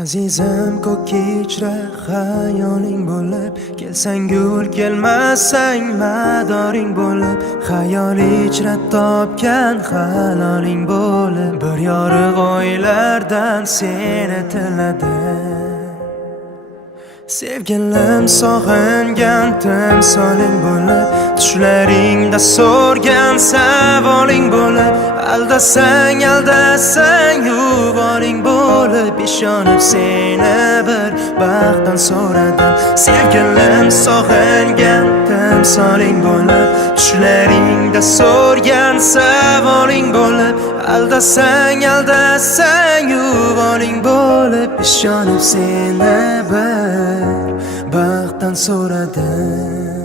Azizim ko'kka ichra xayoling bo'lib, kelsang gul kelmasang madoring bo'lib, xayol ichra topgan haloling bo'lib, bir yorug' oylardan seni tiladi. Sevgilim sog'ingan timsoling bo'lib, tushlaringda so'rgan savoling bo'lib, aldasang yuvoring bo'lib, ishonib seni bir baxtdan so'radim. Sevgilim sog'ingan timsoling bo'lib, tushlaringda so'rgan savoling bo'lib, aldasang yuvoring bo'lib, ishonib seni bir baxtdan so'radim.